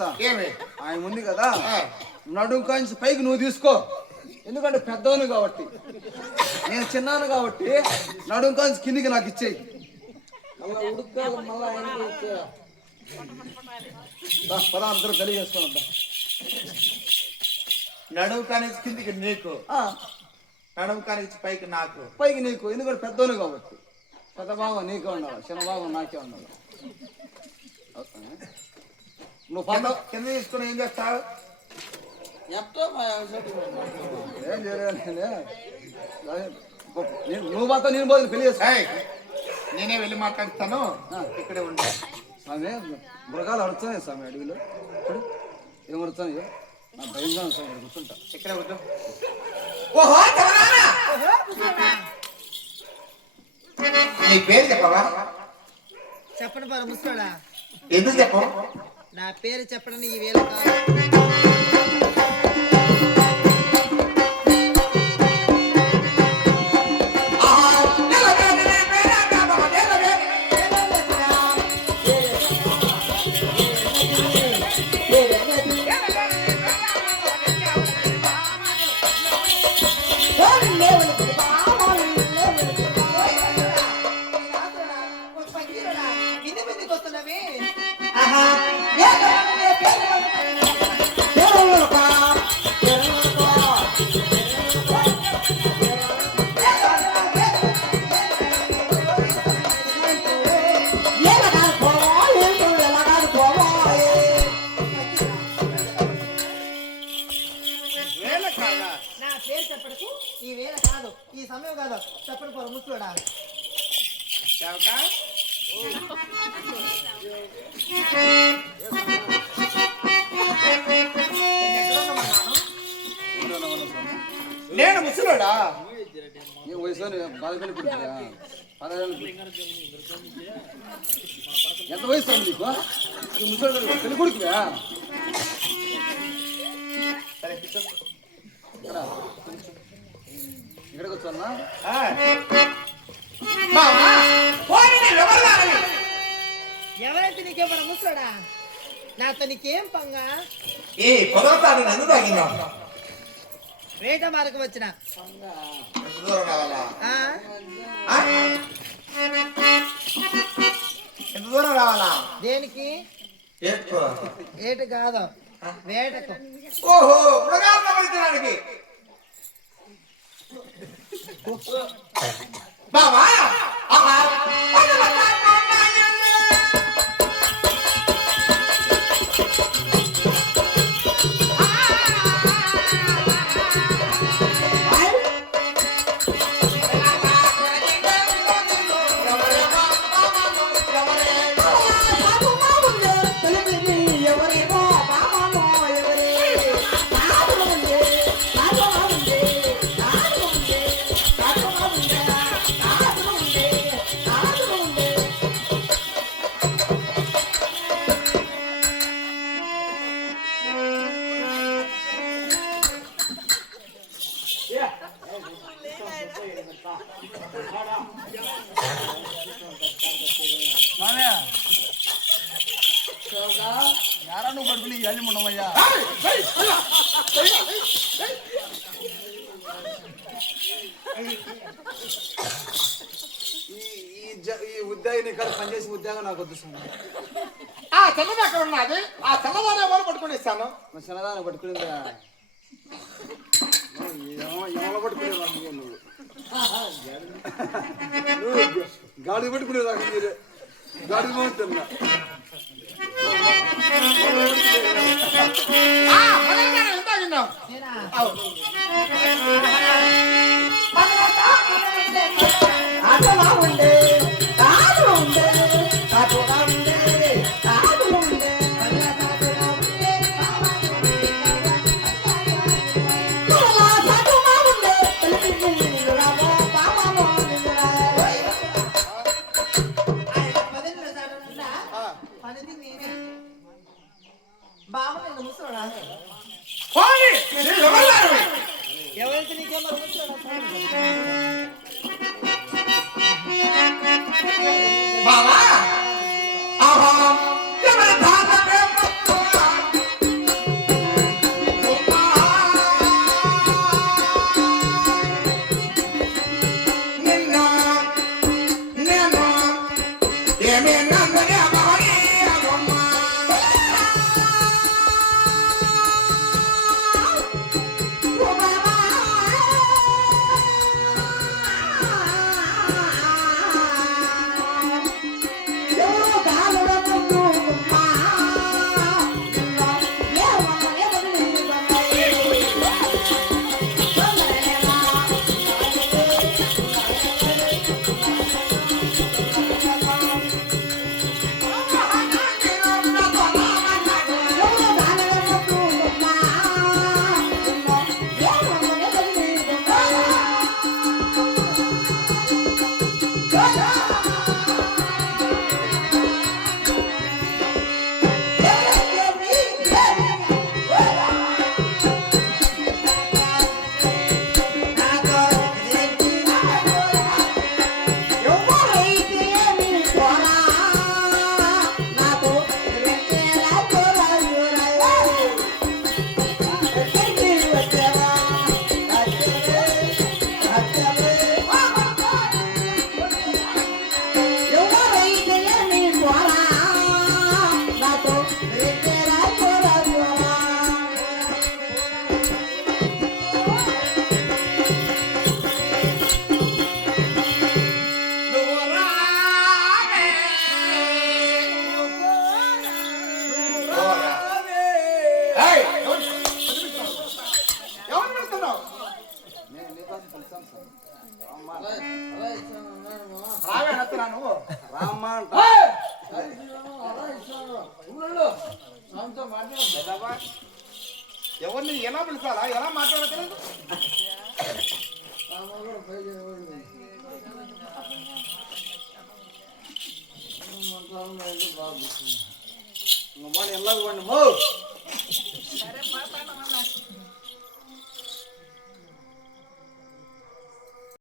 తెలుసా? ఆయన ఉంది కదా, నడుం కాంచి పైకి నువ్వు తీసుకో. ఎందుకంటే పెద్దవను కాబట్టి, నేను చిన్నాను కాబట్టి నడుం కాంచి కిందికి నాకు ఇచ్చేయి. మళ్ళా ఉడుక్కాలి, మళ్ళా ఆయనకి ఇచ్చే పదార్థాలు తెలియజేసుకున్నా. నడుము కానించి కిందికి నీకు, నడుము కానించి పైకి నాకు. పైకి నీకు, ఎందుకంటే పెద్దోను కాబట్టి. పెద్ద భాగం నీకే ఉండాలి, చిన్న భాగం నాకే ఉండాలి. నువ్వు పండుగ కింద తీసుకుని ఏం చేస్తావు? ఏం చేయలేదు. నువ్వు మాత్రం నేను పోతే పెళ్లి చేసుకో. నేనే వెళ్ళి మాట్లాడుతాను, ఇక్కడే ఉండే. స్వామి మృగాలు అడుగుతున్నాయి స్వామి అడవిలో. ఇప్పుడు ఏం అడుగుతున్నాయో నా భయంగా స్వామి, కూర్చుంటా ఇక్కడే వద్దు. నీ పేరు చెప్పవా? చెప్పండి బాబు ముసలోడా. ఎందుకు చెప్పవు? నా పేరు చెప్పడం ఈ వేళ కాదు. ఈ వేళ కాదు, ఈ సమయం కాదు. చెప్పండి బాబు ముసలోడా. నేను ముసలోడా? ఏ వయసు బాధపడి పుట్టినా? ఎంత వయసు నీకు? ముసలి పెళ్లి కొడుకువా? ఇక్కడికి వచ్చా? ఎవరైతే నీకేమన్నా ముసలోడా? నాతో నీకేం పంగా? వేట మార్గం వచ్చిన ఎంత దూరం రావాలా? దేనికి? ఏటు కాదు, వేటకు. ఓహో, మృగాలు గమనించడానికి. బావా యారా నువ్వు పడుకుని ఇవన్నీ ఉండవయ్యా. ఈ ఉద్యోగం ఇక్కడ పనిచేసి ఉద్యోగం నాకు వద్దు సార్. ఆ తెల్లది అక్కడ ఉన్నది, ఆ తెల్లదాన్ని ఎవరు పట్టుకుని ఇస్తాను? చిన్నదాన్ని పట్టుకునేదా? ఎవరు పట్టుకునేవాడు నువ్వు? గాడి పట్టుకునేదాకా మీరు గాడి బాగుంటున్నా. ఎవరైతే నీకేమో బావా ఎదవా. ఎవరిని ఎలా పిలిచాలా, ఎలా మాట్లాడగలదు? ఎలాగ మో